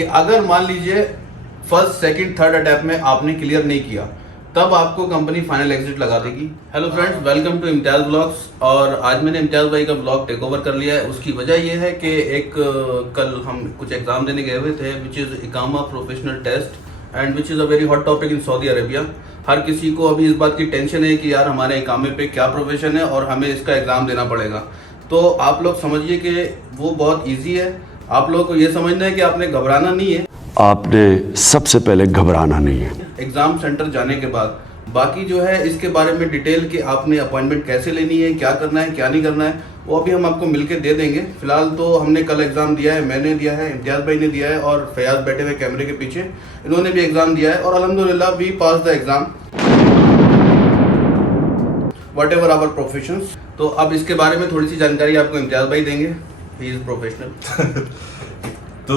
कि अगर मान लीजिए फर्स्ट सेकंड थर्ड अटैम्प्ट में आपने क्लियर नहीं किया, तब आपको कंपनी फाइनल एग्जिट लगा देगी। Hello friends, welcome to Imtiaz blogs. और आज मैंने इम्तियाज भाई का ब्लॉग टेक ओवर कर लिया है। उसकी वजह यह है कि कल हम कुछ एग्जाम देने गए हुए थे, विच इज़ इकामा professional test and which is a very hot topic in Saudi Arabia. हर किसी को अभी इस बात की टेंशन है कि यार हमारे इकामे पे क्या प्रोफेशन है और हमें इसका एग्ज़ाम देना पड़ेगा। तो आप लोग समझिए कि वो बहुत ईजी है। आप लोग को ये समझना है कि आपने घबराना नहीं है, आपने सबसे पहले घबराना नहीं है। एग्ज़ाम सेंटर जाने के बाद बाकी जो है इसके बारे में डिटेल कि आपने अपॉइंटमेंट कैसे लेनी है, क्या करना है, क्या नहीं करना है, वो अभी हम आपको मिलके दे देंगे। फिलहाल तो हमने कल एग्ज़ाम दिया है, मैंने दिया है, इम्तियाज़ भाई ने दिया है और फयाज बैठे हुए कैमरे के पीछे, इन्होंने भी एग्ज़ाम दिया है और अल्हम्दुलिल्लाह we pass the exam whatever our professions. तो अब इसके बारे में थोड़ी सी जानकारी आपको इम्तियाज़ भाई देंगे, ही इज़ प्रोफेशनल। तो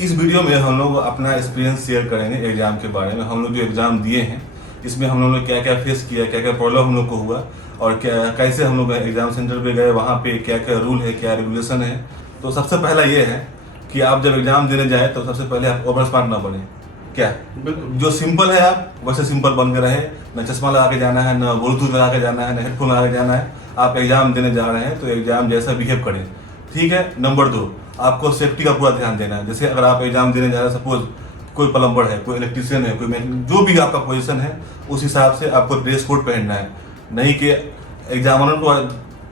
इस वीडियो में हम लोग अपना एक्सपीरियंस शेयर करेंगे एग्जाम के बारे में। हम लोग जो एग्जाम दिए हैं इसमें हम लोगों ने क्या क्या फेस किया, क्या क्या प्रॉब्लम हम लोग को हुआ और क्या कैसे हम लोग एग्जाम सेंटर पे गए, वहाँ पे क्या क्या रूल है, क्या रेगुलेशन है। तो सबसे पहला ये है कि आप जब एग्जाम देने जाए तो सबसे पहले आप ओवर स्मार्ट ना बने। क्या जो सिंपल है आप वैसे सिंपल बन के रहे, न चश्मा लगा के जाना है, न ब्लूटूथ लगा के जाना है, न हेडफोन लगा के जाना है। आप एग्जाम देने जा रहे हैं तो एग्जाम जैसा बिहेव करें, ठीक है। नंबर 2, आपको सेफ्टी का पूरा ध्यान देना है। जैसे अगर आप एग्जाम देने जा रहे हैं, सपोज कोई प्लम्बर है, कोई इलेक्ट्रिशियन है, कोई जो भी आपका पोजीशन है उस हिसाब से आपको ड्रेस कोड पहनना है। नहीं कि एग्जामिनर को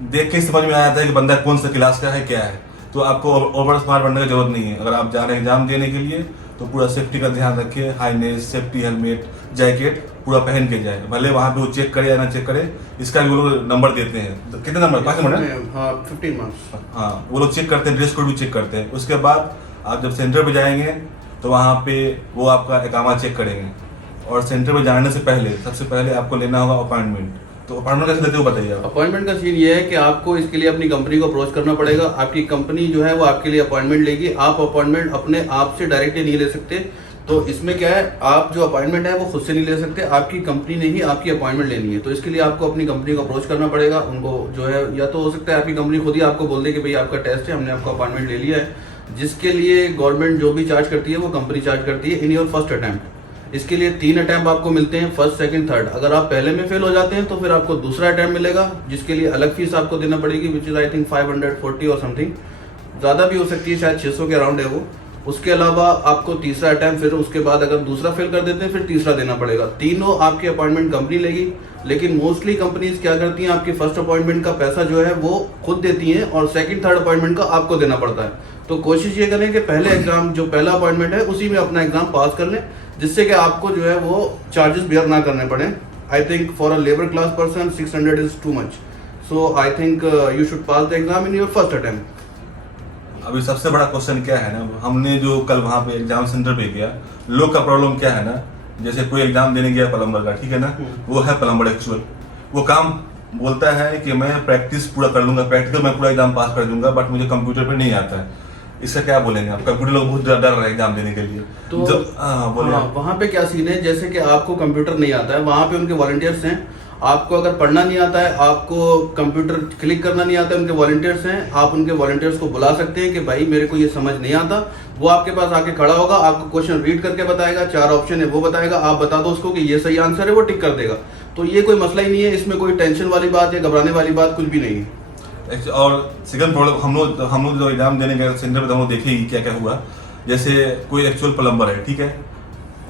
देख के समझ में आ जाता है कि बंदा कौन सा क्लास का है, क्या है। तो आपको ओवर स्मार्ट बनने की जरूरत नहीं है। अगर आप जा रहे हैं एग्जाम देने के लिए तो पूरा सेफ्टी का ध्यान रखिए, हाईनेस, सेफ्टी हेलमेट, जैकेट पूरा पहन के जाए। भले वहाँ पे वो चेक करे या ना चेक करे, इसका भी वो लोग नंबर देते हैं। तो कितने नंबर, 5 नंबर है? हाँ, 15 मार्क्स। हाँ, वो लोग चेक करते हैं, ड्रेस कोड भी चेक करते हैं। उसके बाद आप जब सेंटर पे जाएंगे तो वहाँ पे वो आपका इकामा चेक करेंगे। और सेंटर पे जाने से पहले सबसे पहले आपको लेना होगा अपॉइंटमेंट। तो अपॉइंटमेंट कैसे लेते हो बताइए आप। अपॉइंटमेंट का सीन ये है कि आपको इसके लिए अपनी कंपनी को अप्रोच करना पड़ेगा। आपकी कंपनी जो है वो आपके लिए अपॉइंटमेंट लेगी। आप अपॉइंटमेंट अपने आप से डायरेक्टली नहीं ले सकते। तो इसमें क्या है, आप जो अपॉइंटमेंट है वो खुद से नहीं ले सकते, आपकी कंपनी ने ही आपकी अपॉइंटमेंट लेनी है। तो इसके लिए आपको अपनी कंपनी को अप्रोच करना पड़ेगा। उनको जो है, या तो हो सकता है आपकी कंपनी खुद ही आपको बोल दे कि भाई आपका टेस्ट है, हमने आपका अपॉइंटमेंट ले लिया है, जिसके लिए गवर्नमेंट जो भी चार्ज करती है वो कंपनी चार्ज करती है इन योर फर्स्ट अटैम्प्ट। इसके लिए 3 अटैम्प्ट आपको मिलते हैं, फर्स्ट सेकंड थर्ड। अगर आप पहले में फेल हो जाते हैं तो फिर आपको दूसरा अटैम्प्ट मिलेगा, जिसके लिए अलग फीस आपको देना पड़ेगी, विच इज आई थिंक 540 और समथिंग, ज़्यादा भी हो सकती है, शायद 600 के अराउंड है वो। उसके अलावा आपको तीसरा अटैम्प्ट, फिर उसके बाद अगर दूसरा फेल कर देते हैं फिर तीसरा देना पड़ेगा। तीनों आपकी अपॉइंटमेंट कंपनी लेगी। लेकिन मोस्टली कंपनीज क्या करती हैं, आपकी फर्स्ट अपॉइंटमेंट का पैसा जो है वो खुद देती हैं और सेकंड थर्ड अपॉइंटमेंट का आपको देना पड़ता है। तो कोशिश ये करें कि पहले एग्जाम जो पहला अपॉइंटमेंट है उसी में अपना एग्जाम पास कर लें, जिससे कि आपको जो है वो चार्जेस बेयर ना करने पड़े। I think for a labour class person 600 is too much. So I think you should pass the exam in your first attempt. अभी सबसे बड़ा क्वेश्चन क्या है ना, हमने जो कल वहाँ पे एग्जाम सेंटर पे गया, लोग का प्रॉब्लम क्या है ना, जैसे कोई एग्जाम देने गया प्लम्बर का, ठीक है ना, वो है प्लम्बर एक्चुअल, वो काम बोलता है कि मैं प्रैक्टिस पूरा कर लूंगा, प्रैक्टिकल मैं पूरा एग्जाम पास कर दूंगा, बट मुझे कंप्यूटर पे नहीं आता है। इसका क्या बोलेंगे आप? कंप्यूटर लोग बहुत डर रहे हैं एग्जाम देने के लिए। तो वहाँ पे क्या सीन है, जैसे कि आपको कंप्यूटर नहीं आता है, वहाँ पे उनके वॉलंटियर्स हैं। आपको अगर पढ़ना नहीं आता है, आपको कंप्यूटर क्लिक करना नहीं आता है, उनके वॉलंटियर्स हैं। आप उनके वॉलंटियर्स को बुला सकते हैं कि भाई मेरे को ये समझ नहीं आता। वो आपके पास आके खड़ा होगा, आपको क्वेश्चन रीड करके बताएगा, 4 ऑप्शन है वो बताएगा, आप बता दो उसको कि ये सही आंसर है, वो टिक कर देगा। तो ये कोई मसला ही नहीं है, इसमें कोई टेंशन वाली बात या घबराने वाली बात कुछ भी नहीं है। और सेकंड प्रॉब्लम, हम लोग जो एग्जाम देने गए सेंटर पे, तो हम लोग देखे ही क्या क्या हुआ। जैसे कोई एक्चुअल प्लम्बर है, ठीक है,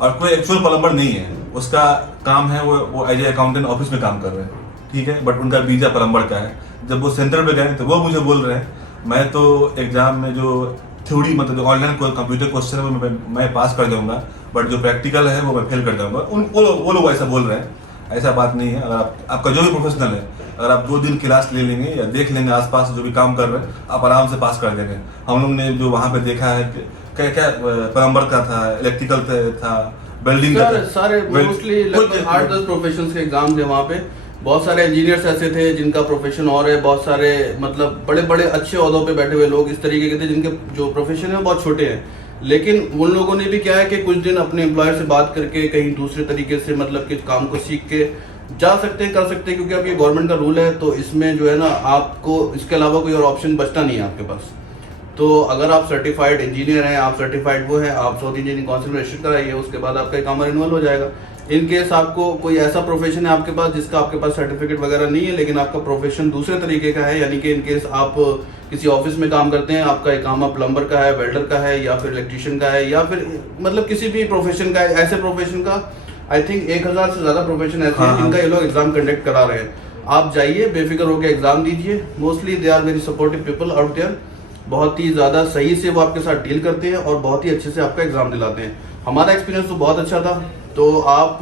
और कोई एक्चुअल प्लम्बर नहीं है, उसका काम है वो एज ए अकाउंटेंट ऑफिस में काम कर रहे हैं, ठीक है, बट उनका वीजा प्लम्बर का है। जब वो सेंटर पे गए तो वो मुझे बोल रहे हैं मैं तो एग्जाम में जो थ्योरी मतलब ऑनलाइन कंप्यूटर क्वेश्चन है वो मैं पास कर दूंगा, बट जो प्रैक्टिकल है वो मैं फेल कर दूंगा। वो लोग ऐसा बोल रहे हैं। ऐसा बात नहीं है। अगर आपका जो भी प्रोफेशनल है, अगर आप 2 दिन क्लास ले लेंगे या देख लेंगे आसपास जो भी काम कर रहे हैं, आप आराम से पास कर देंगे। हम लोग ने जो वहाँ पे देखा है क्या क्या प्लम्बर का था, इलेक्ट्रिकल था, वेल्डिंग का, सारे मोस्टली लगभग 8-10 प्रोफेशंस के एग्जाम थे वहाँ पे। बहुत सारे इंजीनियर्स ऐसे थे जिनका प्रोफेशन और है, बहुत सारे मतलब बड़े बड़े अच्छे ओहदों पे बैठे हुए लोग इस तरीके के थे जिनके जो प्रोफेशन है बहुत छोटे हैं। लेकिन उन लोगों ने भी क्या है कि कुछ दिन अपने एम्प्लॉयर से बात करके कहीं दूसरे तरीके से मतलब कि काम को सीख के जा सकते हैं, कर सकते हैं, क्योंकि अब ये गवर्नमेंट का रूल है। तो इसमें जो है ना, आपको इसके अलावा कोई और ऑप्शन बचता नहीं है आपके पास। तो अगर आप सर्टिफाइड इंजीनियर हैं, आप सर्टिफाइड वो हैं, आप साउथ इंजीनियरिंग काउंसिल में रजिस्टर कराइए, उसके बाद आपका काम रिन्यूअल हो जाएगा। इन केस आपको कोई ऐसा प्रोफेशन है आपके पास जिसका आपके पास सर्टिफिकेट वगैरह नहीं है, लेकिन आपका प्रोफेशन दूसरे तरीके का है, यानी कि इन केस आप किसी ऑफिस में काम करते हैं, आपका एक काम प्लम्बर का है, वेल्डर का है, या फिर इलेक्ट्रिशियन का है, या फिर मतलब किसी भी प्रोफेशन का है, ऐसे प्रोफेशन का आई थिंक 1000 से ज़्यादा प्रोफेशन ऐसे हैं जिनका ये लोग एग्जाम कंडक्ट करा रहे हैं। आप जाइए, बेफिक्र होकर एग्जाम दीजिए। Mostly they are very supportive people out there, बहुत ही ज़्यादा सही से वो आपके साथ डील करते हैं और बहुत ही अच्छे से आपका एग्जाम दिलाते हैं। हमारा एक्सपीरियंस तो बहुत अच्छा था। तो आप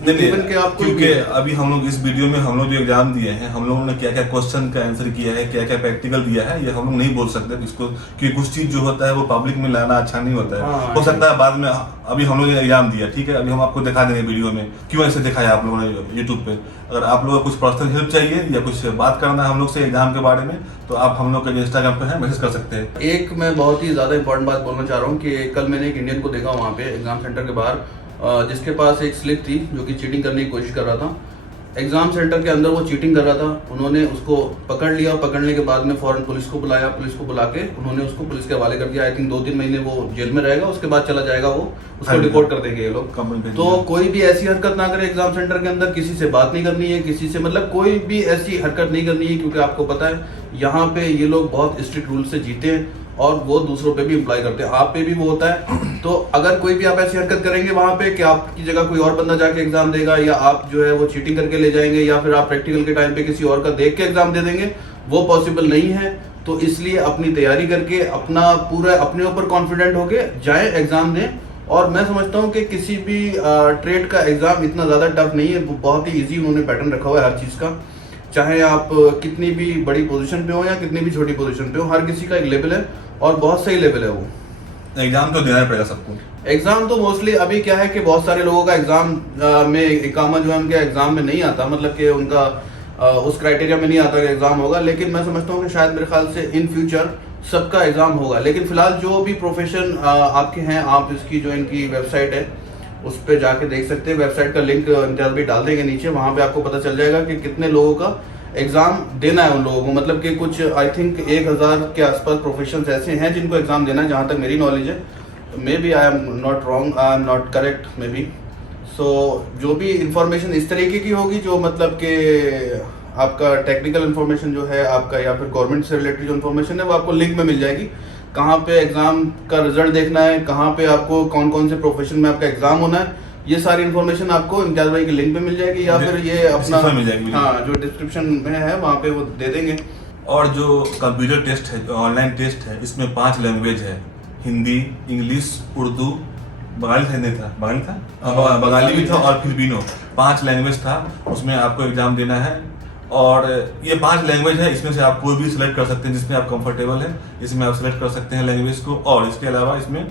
नहीं, क्योंकि अभी हम लोग इस वीडियो में हम लोग जो एग्जाम दिए हैं, हम लोगों ने क्या क्या क्वेश्चन का आंसर किया है, क्या क्या प्रैक्टिकल दिया है, ये हम लोग नहीं बोल सकते इसको, क्योंकि कुछ चीज जो होता है वो पब्लिक में लाना अच्छा नहीं होता है। हो सकता है बाद में, अभी हम लोग ने एग्जाम दिया, ठीक है, अभी हम आपको दिखा देंगे वीडियो में क्यों ऐसे दिखाया आप लोगों ने यूट्यूब पे। अगर आप लोगों को कुछ पर्सनल हेल्प चाहिए या कुछ बात करना है हम लोग से एग्जाम के बारे में, तो आप हम लोग के इंस्टाग्राम पे है मैसेज कर सकते हैं। एक मैं बहुत ही ज्यादा इंपॉर्टेंट बात बोलना चाह रहा हूँ कि कल मैंने एक इंडियन को देखा वहाँ पे एग्जाम सेंटर के बाहर, जिसके पास एक स्लिप थी, जो कि चीटिंग करने की कोशिश कर रहा था। एग्जाम सेंटर के अंदर वो चीटिंग कर रहा था। उन्होंने उसको पकड़ लिया, पकड़ने के बाद में फौरन पुलिस को बुलाया, पुलिस को बुला के उन्होंने उसको पुलिस के हवाले कर दिया। आई थिंक 2-3 महीने वो जेल में रहेगा, उसके बाद चला जाएगा, वो उसको रिपोर्ट कर देंगे ये लोग। तो कोई भी ऐसी हरकत ना करे एग्जाम सेंटर के अंदर, किसी से बात नहीं करनी है, किसी से मतलब कोई भी ऐसी हरकत नहीं करनी है, क्योंकि आपको पता है यहाँ पे ये लोग बहुत स्ट्रिक्ट रूल से जीते हैं और वो दूसरों पे भी अप्लाई करते हैं, आप पे भी वो होता है। तो अगर कोई भी आप ऐसी हरकत करेंगे वहां पे कि आपकी जगह कोई और बंदा जाके एग्जाम देगा, या आप जो है वो चीटिंग करके ले जाएंगे, या फिर आप प्रैक्टिकल के टाइम पे किसी और का देख के एग्जाम दे देंगे, वो पॉसिबल नहीं है। तो इसलिए अपनी तैयारी करके अपना पूरा अपने ऊपर कॉन्फिडेंट होके जाए, एग्जाम दें। और मैं समझता हूँ कि किसी भी ट्रेड का एग्जाम इतना ज्यादा टफ नहीं है, बहुत ही ईजी उन्होंने पैटर्न रखा हुआ है हर चीज का। चाहे आप कितनी भी बड़ी पोजीशन पे हो या कितनी भी छोटी पोजीशन पे हो, हर किसी का एक लेवल है और बहुत सही लेवल है। वो एग्जाम तो देना पड़ेगा सबको। एग्जाम तो मोस्टली अभी क्या है कि बहुत सारे लोगों का एग्जाम में इकामा जो है उनके एग्जाम में नहीं आता, मतलब कि उनका उस क्राइटेरिया में नहीं आता कि एग्जाम होगा। लेकिन मैं समझता हूँ कि शायद मेरे ख्याल से इन फ्यूचर सबका एग्जाम होगा। लेकिन फिलहाल जो भी प्रोफेशन आपके हैं, आप इसकी जो इनकी वेबसाइट है उस पर जाके देख सकते हैं। वेबसाइट का लिंक इम्तियाज भी डाल देंगे नीचे, वहाँ पे आपको पता चल जाएगा कि कितने लोगों का एग्जाम देना है उन लोगों को। मतलब कि कुछ आई थिंक 1000 के आसपास प्रोफेशंस ऐसे हैं जिनको एग्जाम देना है, जहाँ तक मेरी नॉलेज है। Maybe I am not wrong, I am not correct maybe. So जो भी इंफॉर्मेशन इस तरीके की होगी जो मतलब कि आपका टेक्निकल इन्फॉर्मेशन जो है आपका, या फिर गवर्नमेंट से रिलेटेड जो इन्फॉर्मेशन है, वो आपको लिंक में मिल जाएगी। कहाँ पे एग्जाम का रिजल्ट देखना है, कहाँ पे आपको कौन कौन से प्रोफेशन में आपका एग्जाम होना है, ये सारी इन्फॉर्मेशन आपको इम्तियाज भाई के लिंक पे मिल जाएगी, या फिर ये अपना मिल जाएगी। हाँ, जो डिस्क्रिप्शन में है वहाँ पे वो दे देंगे। और जो कंप्यूटर टेस्ट है, ऑनलाइन टेस्ट है, इसमें 5 लैंग्वेज है, हिंदी, इंग्लिश, उर्दू, बंगाली था, नहीं था, बंगाली भी था और फिलिपिनो, 5 लैंग्वेज था। उसमें आपको एग्जाम देना है और ये 5 लैंग्वेज है, इसमें से आप कोई भी सिलेक्ट कर सकते हैं जिसमें आप कंफर्टेबल है, इसमें आप सिलेक्ट कर सकते हैं लैंग्वेज को। और इसके अलावा इसमें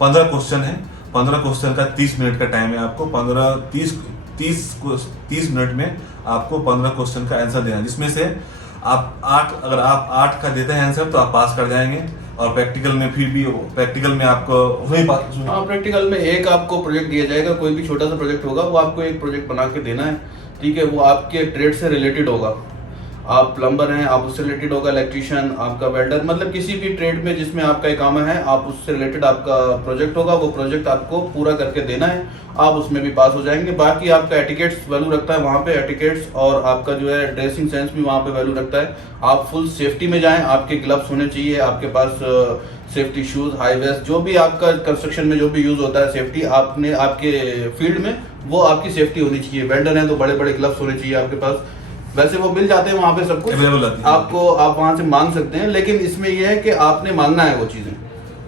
15 क्वेश्चन है, 15 क्वेश्चन का 30 मिनट का टाइम है आपको। 30 मिनट में आपको 15 क्वेश्चन का आंसर देना है, जिसमें से आप 8, अगर आप 8 का देते हैं आंसर तो आप पास कर जाएंगे। और प्रैक्टिकल में फिर भी प्रैक्टिकल में आपको वही बात, हाँ, प्रैक्टिकल में एक आपको प्रोजेक्ट दिया जाएगा, कोई भी छोटा सा प्रोजेक्ट होगा, वो आपको एक प्रोजेक्ट बना के देना है, ठीक है। वो आपके ट्रेड से रिलेटेड होगा, आप प्लम्बर हैं, आप उससे रिलेटेड होगा, इलेक्ट्रिशियन, आपका वेल्डर, मतलब किसी भी ट्रेड में जिसमें आपका एक काम है, आप उससे रिलेटेड आपका प्रोजेक्ट होगा, वो प्रोजेक्ट आपको पूरा करके देना है, आप उसमें भी पास हो जाएंगे। बाकी आपका एटिकेट्स वैल्यू रखता है वहाँ पे, एटिकेट्स, और आपका जो है ड्रेसिंग सेंस भी वहाँ पे वैल्यू रखता है। आप फुल सेफ्टी में जाएं, आपके ग्लव्स होने चाहिए, आपके पास सेफ्टी शूज, हाई वेस्ट, जो भी आपका कंस्ट्रक्शन में जो भी यूज होता है सेफ्टी, आपने आपके फील्ड में वो आपकी सेफ्टी होनी चाहिए। वेल्डर है तो बड़े बड़े ग्लव्स होने चाहिए आपके पास। वैसे वो मिल जाते हैं वहाँ पे सब कुछ आपको, आप वहाँ से मांग सकते हैं, लेकिन इसमें यह है कि आपने मांगना है वो चीज़ें,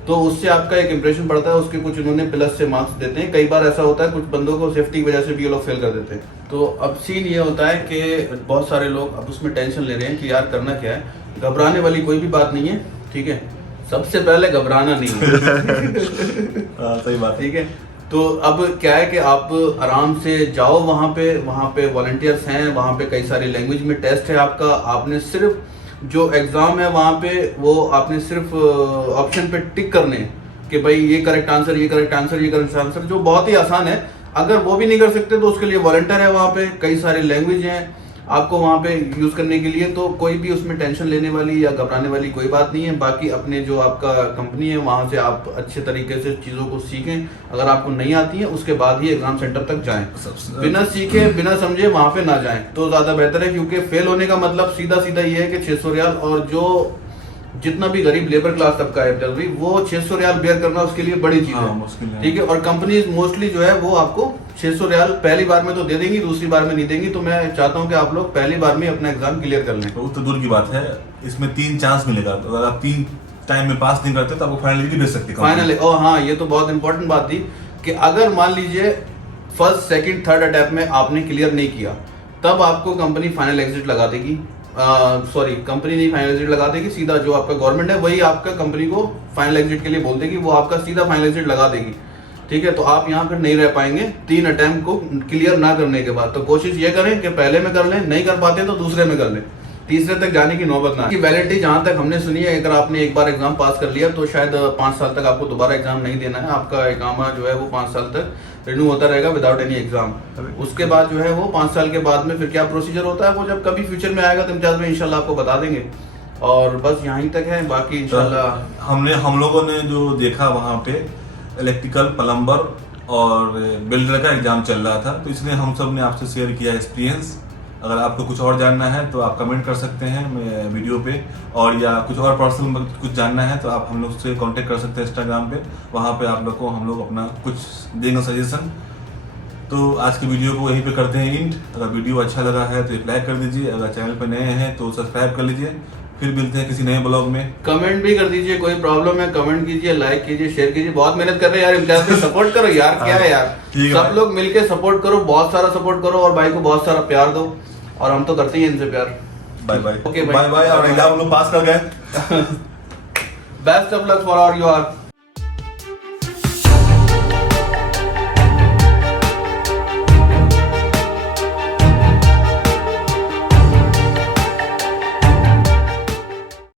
तो उससे आपका एक इंप्रेशन पड़ता है। उसके कुछ उन्होंने प्लस से मार्क्स देते हैं। कई बार ऐसा होता है कुछ बंदों को सेफ्टी की वजह से भी ये लोग फेल कर देते हैं। तो अब सीन ये होता है कि बहुत सारे लोग अब उसमें टेंशन ले रहे हैं कि यार करना क्या है। घबराने वाली कोई भी बात नहीं है, ठीक है। सबसे पहले घबराना नहीं है। सही बात, ठीक है। तो अब क्या है कि आप आराम से जाओ वहाँ पे वॉलंटियर्स हैं, वहाँ पे कई सारी लैंग्वेज में टेस्ट है आपका। आपने सिर्फ जो एग्जाम है वहाँ पे वो आपने सिर्फ ऑप्शन पे टिक करने कि भाई ये करेक्ट आंसर, ये करेक्ट आंसर, ये करेक्ट आंसर, जो बहुत ही आसान है। अगर वो भी नहीं कर सकते तो उसके लिए वॉलंटियर है वहाँ पे, कई सारी लैंग्वेज हैं, आपको वहाँ पे यूज करने के लिए, तो कोई भी उसमें टेंशन लेने वाली या घबराने वाली कोई बात नहीं है। बाकी अपने जो आपका कंपनी है वहाँ से आप अच्छे तरीके से चीज़ों को सीखें। अगर आपको नहीं आती है उसके बाद ही एग्जाम सेंटर तक जाएं। बिना सीखे बिना समझे वहाँ पे ना जाएं तो ज़्यादा बेहतर है, क्योंकि फेल होने का मतलब सीधा सीधा ये है कि 600 रियाल, और जो जितना भी गरीब लेबर क्लास तबका है जल्दी वो 600 रियाल बेयर करना उसके लिए बड़ी चीज है, ठीक है। और कंपनी मोस्टली जो है वो आपको 600 रियाल पहली बार में तो दे देंगी, दूसरी बार में नहीं देंगी। तो मैं चाहता हूँ कि आप लोग पहली बार में अपना एग्जाम क्लियर कर लें। तो दूर की बात है, इसमें 3 चांस मिलेगा। तो अगर आप 3 टाइम में पास नहीं करते तो आपको फाइनली भी दे सकते हैं फाइनली। और हाँ, ये तो बहुत इंपॉर्टेंट बात थी कि अगर मान लीजिए फर्स्ट सेकंड थर्ड अटैम्प्ट में आपने क्लियर नहीं किया, तब आपको कंपनी फाइनल एग्जिट लगा देगी। सॉरी, कंपनी नहीं फाइनल एग्जिट लगा देगी, सीधा जो आपका गवर्नमेंट है वही आपका कंपनी को फाइनल एग्जिट के लिए बोल देगी, वो आपका सीधा फाइनल एग्जिट लगा देगी, ठीक है। तो आप यहाँ पर नहीं रह पाएंगे 3 अटैम्प्ट को क्लियर ना करने के बाद। तो कोशिश ये करें कि पहले में कर लें, नहीं कर पाते तो दूसरे में कर लें, तीसरे तक जाने की नौबत ना। वैलिडिटी जहाँ तक हमने सुनी है, अगर आपने एक बार एग्जाम पास कर लिया तो शायद 5 साल तक आपको दोबारा एग्जाम नहीं देना है। आपका इकामा जो है वो 5 साल तक रिन्यू होता रहेगा विदाउट एनी एग्जाम। उसके बाद जो है वो 5 साल के बाद में फिर क्या प्रोसीजर होता है वो जब कभी फ्यूचर में आएगा तो इम्तियाज में इंशाल्लाह आपको बता देंगे। और बस यहीं तक है, बाकी इंशाल्लाह हम लोगों ने जो देखा वहाँ पे इलेक्ट्रिकल, प्लम्बर और बिल्डर का एग्जाम चल रहा था, तो इसलिए हम सब ने आपसे शेयर किया एक्सपीरियंस। अगर आपको कुछ और जानना है तो आप कमेंट कर सकते हैं वीडियो पे, और या कुछ और पर्सनल कुछ जानना है तो आप हम लोग से कांटेक्ट कर सकते हैं इंस्टाग्राम पे। वहाँ पे आप लोग को हम लोग अपना कुछ देंगे सजेशन। तो आज की वीडियो को यहीं पे करते हैं एंड। अगर वीडियो अच्छा लगा है तो एक लाइक कर दीजिए, अगर चैनल पे नए हैं तो सब्सक्राइब कर लीजिए। फिर मिलते हैं किसी नए ब्लॉग में। कमेंट भी कर दीजिए, कोई प्रॉब्लम है कमेंट कीजिए, लाइक कीजिए, शेयर कीजिए। बहुत मेहनत कर रहे हैं यार, इम्तियाज में सपोर्ट करो यार, क्या है यार, सब लोग मिलके सपोर्ट करो, बहुत सारा सपोर्ट करो और भाई को बहुत सारा प्यार दो, और हम तो करते ही हैं इनसे प्यार। Bye bye. Okay bye bye. और एग्जाम लोग पास कर गए। Best of luck for your